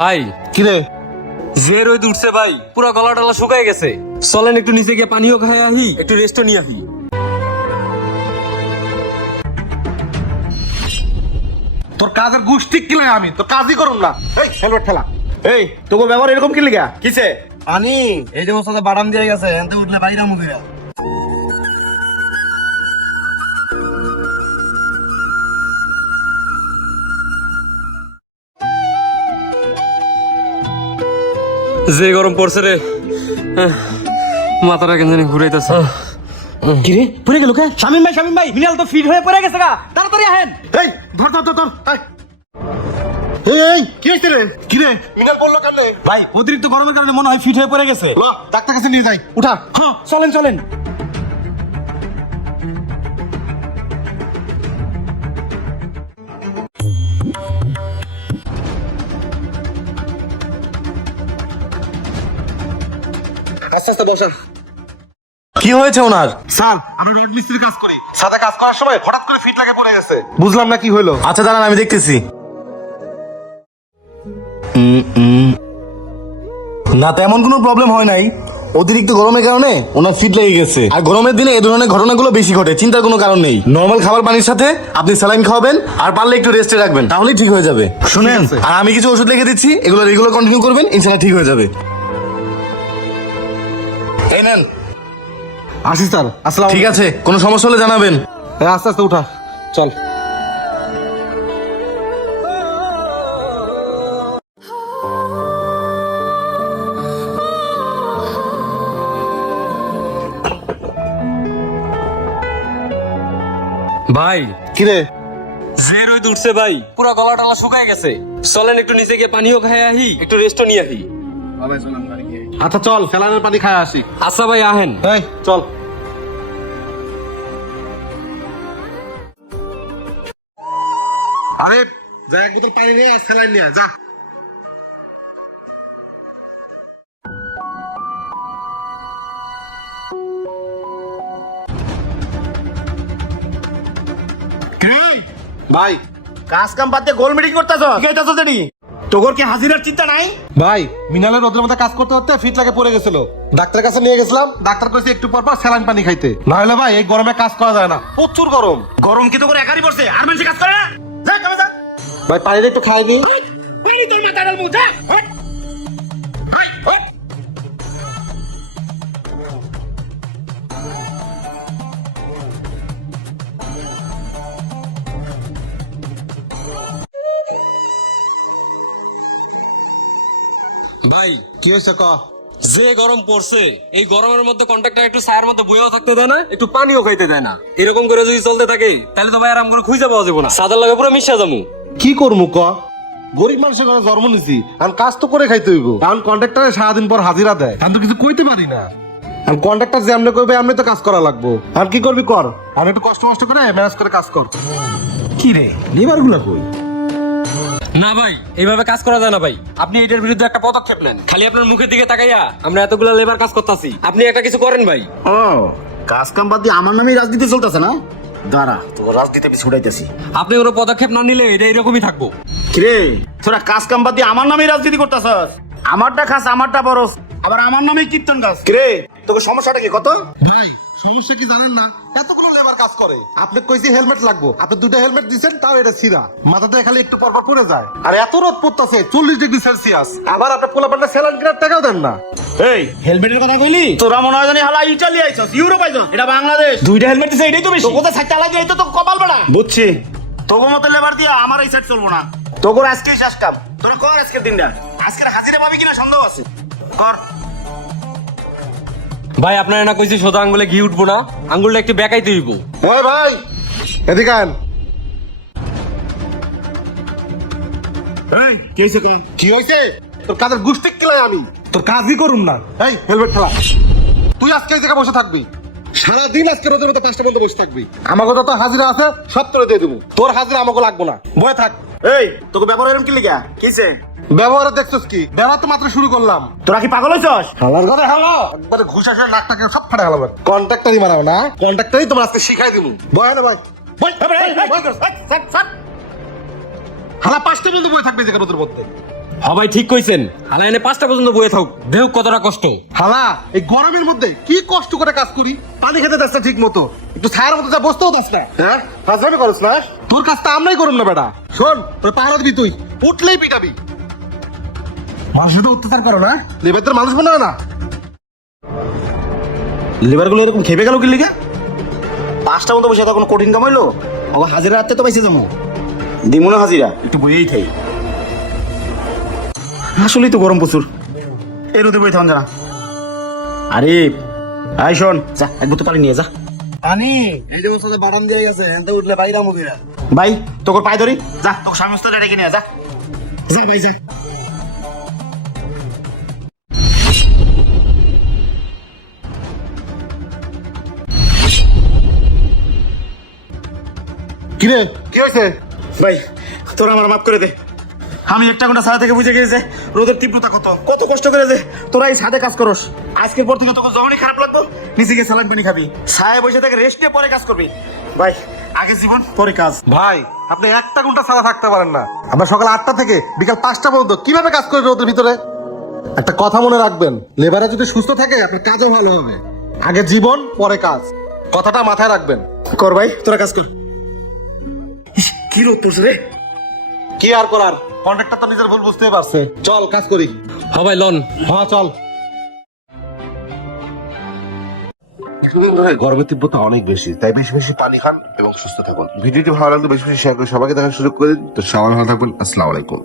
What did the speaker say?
ভাই। কিরে? যে রোদ উঠছে ভাই। পুরো গলা টলা শুকায় গেছে। চলেন একটু নিচে গিয়ে পানিও খাই আহি। একটু রেস্টও নিয়ে আহি। তোর কাজের গোষ্ঠী কিলে আমি? তোর কাজই করুম না। এই হেলমেট ফেলা এই তোকে ব্যবহার এরকম কি? লিগা কিসে? পানি। এই যে ওর বাদাম দিয়ে গেছে এনতে উঠলে বাইরে মুদিরা যে গরম পড়ছে রে মাথাটা কেন জানি ঘুরাইতেছে। কিরে পড়ে গেল কে? শামিম ভাই শামিম ভাই মিনাল তো ফিট হয়ে পড়ে গেছে গা। তাড়াতাড়ি আহেন। এই ধর ধর ধর ধর এই এই কি হইছে রে? কি রে? মিনাল বলল কেন ভাই অতিরিক্ত গরমের কারণে মনে হয় ফিট হয়ে পড়ে গেছে। ডাক্তার কাছে নিয়ে যাই। উঠা। হ্যাঁ চলেন চলেন। আস্তে আস্তে বসেন। কি হয়েছে ওনার? স্যার আমি রড মিস্ত্রি কাজ করি। সাদা কাজ করার সময় হঠাৎ করে ফিট লাগে পড়ে গেছে। বুঝলাম না কি হলো আচ্ছা দাঁড়ান আমি দেখতেছি। না তেমন কোনো প্রবলেম হয় নাই। অতিরিক্ত গরমের কারণে ওনার ফিট লেগে গেছে। আর গরমের দিনে এই ধরনের ঘটনাগুলো বেশি ঘটে চিন্তার কোনো কারণ নেই। নর্মাল খাবার পানির সাথে আপনি স্যালাইন খাওয়াবেন আর পারলে একটু রেস্টে রাখবেন তাহলেই ঠিক হয়ে যাবে। শুনেন আর আমি কিছু ওষুধ লিখে দিচ্ছি এগুলো রেগুলার কন্টিনিউ করবেন ইনশাল্লাহ ঠিক হয়ে যাবে। এই নেন আসি স্যার আসসালাম ঠিক আছে কোনো সমস্যা হলে জানাবেন। আস্তে আস্তে উঠা চল। ভাই। কিরে? যে রোদ উঠছে ভাই। পুরো গলা টলা শুকায় গেছে। চলেন একটু নিচে গিয়ে পানিও খাই আহি একটু রেস্টও নিয়ে আহি। আচ্ছা চল স্যালাইনের পানি খায় আসি। আচ্ছা ভাই আহেন। এই চল। আরে যা এক বোতল পানি নিয়ে স্যালাইন নিয়ে আয়, যা। ভাই। কাজ কাম বাদ দিয়ে গোল মিটিং করতেছ? কি হইতাছ জানি? তোর কি হাজিরার চিন্তা নাই? ভাই মিনালের রোদের মধ্যে কাজ করতে করতে ফিট লাগে পড়ে গেছিল। ডাক্তারের কাছে নিয়ে গেছিলাম ডাক্তার কইছে একটু পর পর স্যালাইন পানি খাইতে। না হলে ভাই এই গরমে কাজ করা যায় না। প্রচুর গরম। গরম কি তো করে একারই পড়ছে? আর মানুষ কাজ করে না? যা কামে যা। ভাই পানি একটু খাই দি পানি তোর মাথা ডালবো যা। ভাই কি হয়েছে ক? যে গরম পড়ছে এই গরমের মধ্যে কন্ট্রাক্টর একটু ছায়ের মধ্যে বইয়াও থাকতে দেয় না একটু পানিও খাইতে দেয় না। এরকম করে যদি চলতে থাকে তাহলে তো ভাই আরাম করে খুঁজে পাওয়া যাব না। সাদার লাগে পুরো মিশা যাব। কি করব ক? গরিব মানুষের ঘরে জন্ম নিছি এখন কাজ তো করে খাইতে হইব। কারণ কন্ট্রাক্টরে সারাদিন পর হাজিরা দেয়। আমি তো কিছু কইতে পারি না। আর কন্ট্রাক্টর যে আমনে করবে আমনে তো কাজ করা লাগবো। আর কি করবি কর? আমি একটু কষ্ট কষ্ট করে ম্যানেজ করে কাজ কর। কি রে? লেবারগুলা কই? না ভাই এইভাবে কাজ করা যায় না ভাই। আপনি এটার বিরুদ্ধে একটা পদক্ষেপ নেন। খালি আপনার মুখের দিকে তাকাইয়া আমরা এতগুলা লেবার কাজ করতেছি। আপনি একটা কিছু করেন ভাই। ও কাজ কাম বাদ দিয়ে আমার নামেই রাজনীতি চলতেছে না? দাঁড়া তোর রাজনীতি আমি ছুটাইতেছি আপনি কোনো পদক্ষেপ না নিলে এটা এরকমই থাকব। কিরে তোরা কাজ কাম বাদ দিয়ে আমার নামেই রাজনীতি করতেছস? আমারটা খাস আমারটা বরস আবার আমার নামেই কীর্তন গাছ কিরে তোকে সমস্যাটা কি কত? ভাই সমস্যা কি জানেন না? এতগুলো লেবার কাজ করে। আপনি কইছি হেলমেট লাগবো। আপনি দুটো হেলমেট দিচ্ছেন তাও এটা ছিঁড়া মাথাতে খালি একটু পরপর পড়ে যায়। আর এত রোদ পড়তেছে চল্লিশ ডিগ্রি সেলসিয়াস। আবার আপনার পোলা পাল্টা স্যালান কেনার টাকাও দেন না। এই হেলমেটের কথা কইলি? তোরা মনে হয় জানি হালা ইটালি আইছস ইউরোপ আইছস এটা বাংলাদেশ। দুইটা হেলমেট দিছে এটাই তো বেশি। তো কোথায় সাইকেল লাগি তো তো কপাল বড়া বুঝছি। তোগো মতো লেবার দিয়া আমার এই সাইড চলবো না। তোগোর আজকেই শেষ কাম। তোরা কর আজকের দিনটা। আজকের হাজিরা পাবি কিনা সন্দেহ আছে। কর। ভাই আপনার না কইছি সোজা আঙ্গুলে ঘি উঠবো না আঙ্গুলটা একটু বেকাইতে হইব। ওই ভাই! এদিকে আন। এই কি হইছে কেন কি হয়েছে তোর কাজের গুষ্টি কিলাই আমি। তোর কাজই করুম না। এই হেলমেট খেলা তুই আজকে এই জায়গায় বসে থাকবি। সারাদিন আজকে রোদের মতো পাঁচটা পর্যন্ত বসে থাকবি। আমাকে তো হাজিরা আছে সব তোরে দিয়ে দেবো। তোর হাজিরা আমাকে লাগবো না। বয়ে থাক। এই তোকে ব্যবহার এরকম কি লিগা? কিছে ব্যবহারে দেখছিস কি? ব্যবহার তো মাত্র শুরু করলাম। তোরা কি পাগল হইছস? হালার ঘরে হালা। একবারে ঘুষ আসে নাকটাকে সব ফাটা হালাবে কন্ট্রাক্টারই মারাও না। কন্ট্রাক্টারই তোমার আজকে শিখাই দিব বয় না ভাই এই, হালা পাঁচটা পর্যন্ত বয়ে থাকবে জায়গায় রোদের মধ্যে। হ ভাই ঠিক কইছেন। হালা এনে পাঁচটা পর্যন্ত বয়ে থাক দেহ কতটা কষ্ট। হালা এই গরমের মধ্যে কি কষ্ট করে কাজ করি? পানি খেতে যাচ্ছে ঠিক মতো একটু ছায়ার মতো যা বসতেও যাস না। হ্যাঁ? ফাজলামি করছ না? তোর কাজটা আমরাই করুন না বেটা। শোন তোর পাহারা দিবি তুই। উঠলেই পিটাবি। মানুষের তো অত্যাচার করো না? লেবারদের মানুষ মনে হয় না। লেবারগুলো এরকম খেপে গেল কি লিগে? পাঁচটা মতো বসে তখন কঠিন কামাইলো ও হাজিরা রাখতে তো পাইছে যাব। দিমুনা হাজিরা। একটু বইয়েই থাই। আসলেই তো গরম প্রচুর। এই রোদে বই থাকুন জানা আরে আই শোন। যা এক বোতল পানি নিয়ে যা। পানি এই যে বছর বারাম দিয়ে গেছে হ্যাঁ উঠলে বাইরা মুখে ভাই তোকে পায়ে ধরি। যা তোকে স্বামী ডেকে নিয়ে যা। যা ভাই যা। কিরে কি হয়েছে? ভাই তোরা আমার মাফ করে দে। আমি একটা ঘণ্টা সারা থেকে বুঝে গেছে রোদের তীব্রতা কত কত কষ্ট করে যে তোরা এই সাথে কাজ করস। আজকের পর থেকে তোকে যখনই খারাপ লাগতো নিচে গিয়ে সালান পানি খাবি। ছায় বসে থেকে রেস্ট নিয়ে পরে কাজ করবি। ভাই আগে জীবন পরে কাজ। ভাই আপনি একটা ঘণ্টা ছাড়া থাকতে পারেন না। আমরা সকাল আটটা থেকে বিকাল পাঁচটা পর্যন্ত কীভাবে কাজ করে রোদের ভিতরে? একটা কথা মনে রাখবেন লেবারে যদি সুস্থ থাকে আপনার কাজও ভালো হবে। আগে জীবন পরে কাজ। কথাটা মাথায় রাখবেন। কর ভাই তোরা কাজ কর। কি রোদ পড়ছে রে? কি আর করার? কন্ট্রাক্টর তো নিজের ভুল বুঝতেই পারছে। চল কাজ করি। হ্যাঁ ভাই লন। হ্যাঁ চল। কিছুদিন ধরে গরমের তীব্রতা অনেক বেশি তাই বেশি বেশি পানি খান এবং সুস্থ থাকুন। ভিডিওটি ভালো লাগলে বেশি বেশি শেয়ার করে সবাইকে দেখার সুযোগ করে দিন। তো সবাই ভালো থাকবেন আসসালামু আলাইকুম।